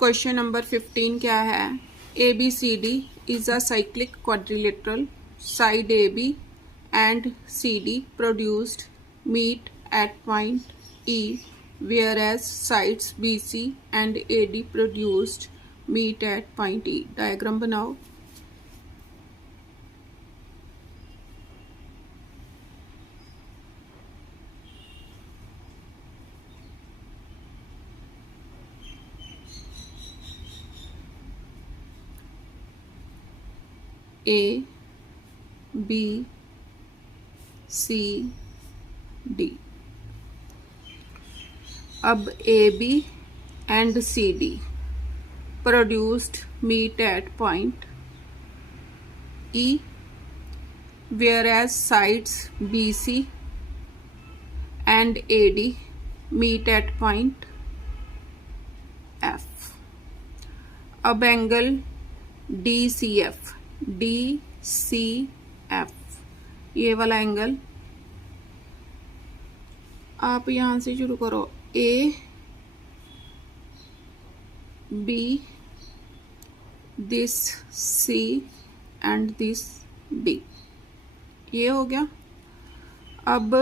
Question number 15 क्या है? ABCD is a cyclic quadrilateral. Side AB and CD produced meet at point E, whereas sides BC and AD produced meet at point E. Diagram बनाओ। A B C D। अब AB and CD produced meet at point E, whereas sides BC and AD meet at point F। अब angle DCF ये वाला angle आप यहां से शुरू करो। A B this C and this D, ये हो गया। अब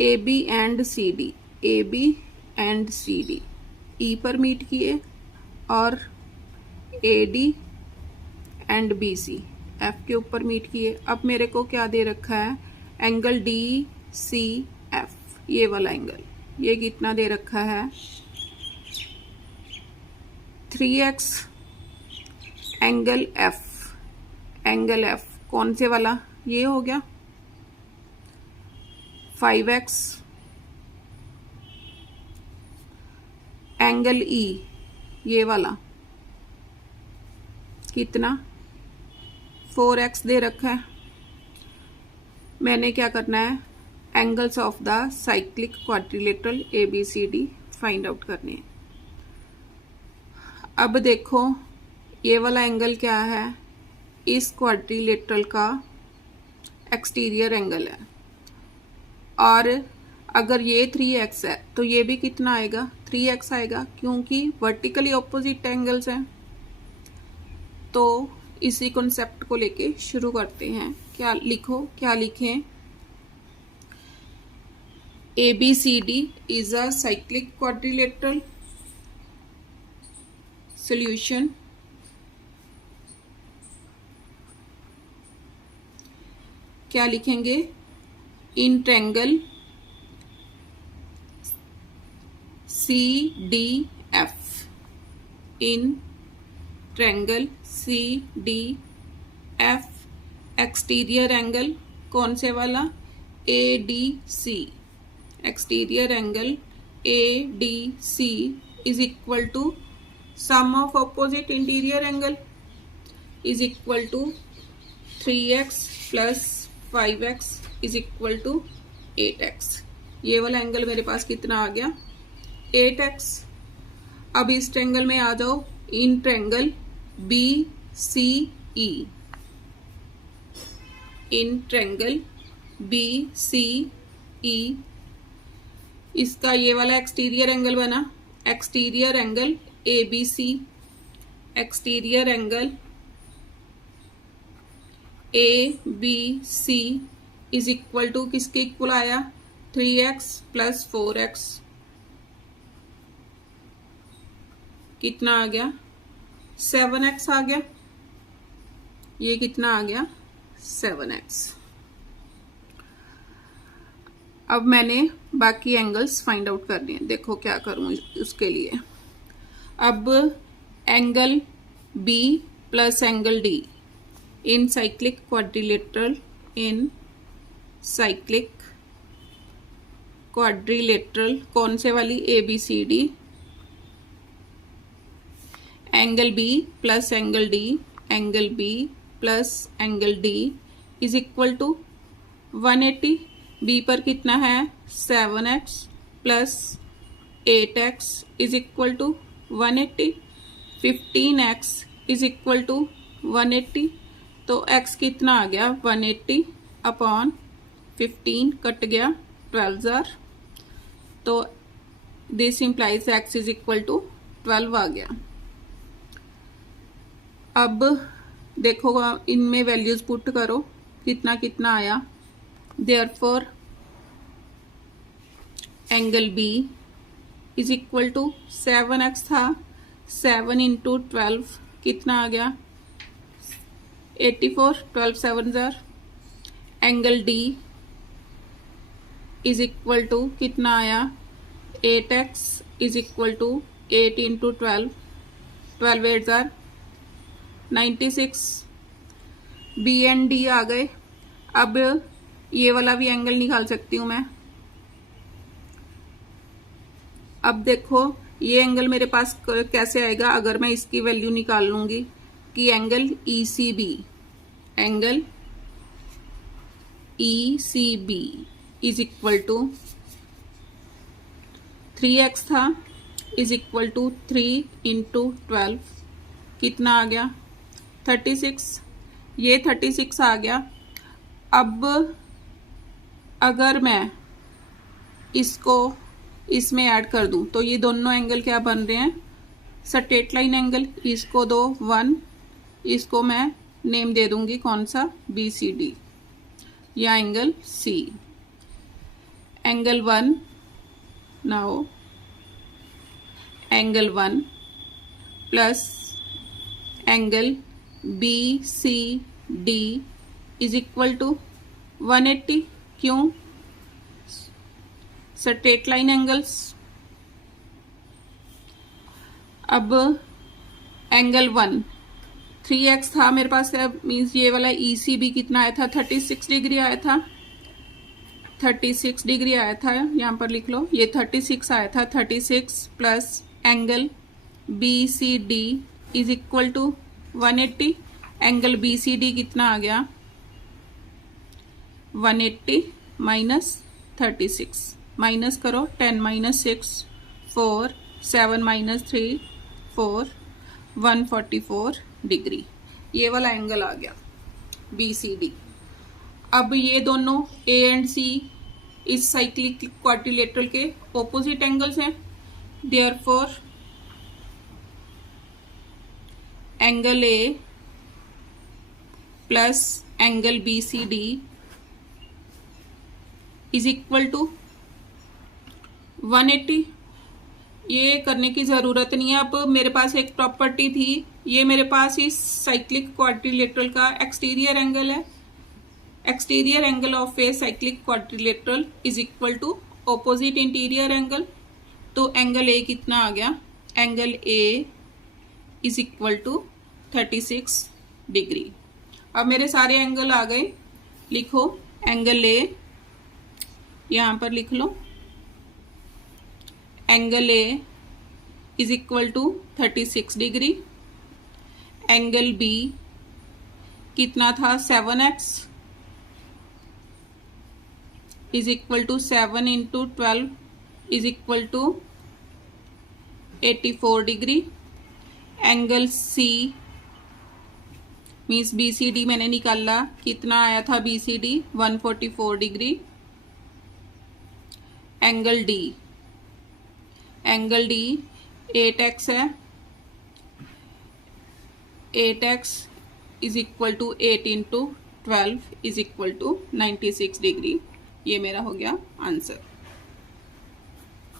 AB एंड CD E पर मीट किए और AD एंड BC F के ऊपर मीट किए। अब मेरे को क्या दे रखा है? एंगल DCF, ये वाला एंगल, ये कितना दे रखा है? 3x। एंगल F कौन से वाला? ये हो गया। 5x। एंगल E ये वाला कितना? 4x दे रखा है। मैंने क्या करना है? Angles of the cyclic quadrilateral ABCD find out करने हैं। अब देखो ये वाला एंगल क्या है? इस क्वाड्रिलेटरल का एक्सटीरियर एंगल है, और अगर ये 3x है तो ये भी कितना आएगा? 3x आएगा, क्योंकि वर्टिकली ऑपोजिट एंगल्स हैं। तो इसी कॉन्सेप्ट को लेके शुरू करते हैं। क्या लिखें? ABCD is a cyclic quadrilateral solution क्या लिखेंगे? In triangle CDF, in triangle CDF exterior angle कौन से वाला? ADC। Exterior angle ADC is equal to sum of opposite interior angle is equal to 3x plus 5x is equal to 8x। ये वाला angle मेरे पास कितना आ गया? 8x। अब इस ट्रायंगल में आ जाओ। In triangle BCE, in triangle BCE इसका ये वाला एक्सटीरियर एंगल बना। Exterior angle ABC, exterior angle ABC is equal to किसके इक्वल आया? 3x प्लस 4x, कितना आ गया? 7x आ गया। ये कितना आ गया? 7x। अब मैंने बाकी एंगल्स फाइंड आउट करने हैं। देखो क्या करूं उसके लिए। अब angle B plus angle D in cyclic quadrilateral कौन से वाली? ABCD। Angle B plus angle D, angle B plus angle D is equal to 180। B पर कितना है? 7x plus 8x is equal to 180। 15x is equal to 180। तो x कितना आ गया? 180 अपॉन 15 कट गया 12,000। तो this implies x is equal to 12 आ गया। अब देखो इनमें वैल्यूज पुट करो कितना कितना आया। Therefore angle B is equal to 7x था, 7 इंटू 12 कितना आ गया 84, 12 7 जार। Angle D is equal to कितना आया 8x is equal to 8 into 12, 12 8 जार 96। बी एंड डी आ गए। अब ये वाला भी एंगल निकाल सकती हूं मैं। अब देखो ये एंगल मेरे पास कैसे आएगा अगर मैं इसकी वैल्यू निकाल लूंगी कि angle ECB, angle ECB is equal to 3x था इज इक्वल टू 3 इंटू 12 कितना आ गया 36। ये 36 आ गया। अब अगर मैं इसको इसमें ऐड कर दूं तो ये दोनों एंगल क्या बन रहे हैं स्ट्रेट लाइन एंगल। इसको दो 1, इसको मैं नेम दे दूंगी कौन सा BCD या angle C। Angle 1 now angle 1 plus angle BCD is equal to 180। क्यों स्ट्रेट लाइन एंगल्स। अब एंगल 1 3x था मेरे पास, मीन्स ये वाला ECB कितना आया था 36 डिग्री आया था, 36 डिग्री आया था। यहाँ पर लिख लो ये 36 आया था। 36 plus angle BCD is equal to 180। Angle BCD कितना आ गया 180 माइनस 36, माइनस करो 10 माइनस 6 4, 7 माइनस 3 4, 144 डिग्री। ये वाला एंगल आ गया BCD। अब ये दोनों A एंड C इस साइक्लिक क्वाड्रिलेटरल के ऑपोजिट एंगल्स हैं। Therefore angle A plus angle BCD is equal to 180। ये करने की जरूरत नहीं है। अब मेरे पास एक प्रॉपर्टी थी, ये मेरे पास इस साइक्लिक क्वाड्रिलेटरल का एक्सटीरियर एंगल है। Exterior angle of a cyclic quadrilateral is equal to opposite interior angle. तो एंगल A कितना आ गया angle A is equal to 36 degree. अब मेरे सारे एंगल आ गए। लिखो एंगल A, यहां पर लिख लो angle A is equal to 36 degree. Angle B कितना था 7x is equal to 7 into 12 is equal to 84 degree. Angle C means BCD मैंने निकाला, कितना आया था BCD 144 degree. Angle D, angle D 8x है, 8x is equal to 8 into 12 is equal to 96 degree. ये मेरा हो गया आंसर।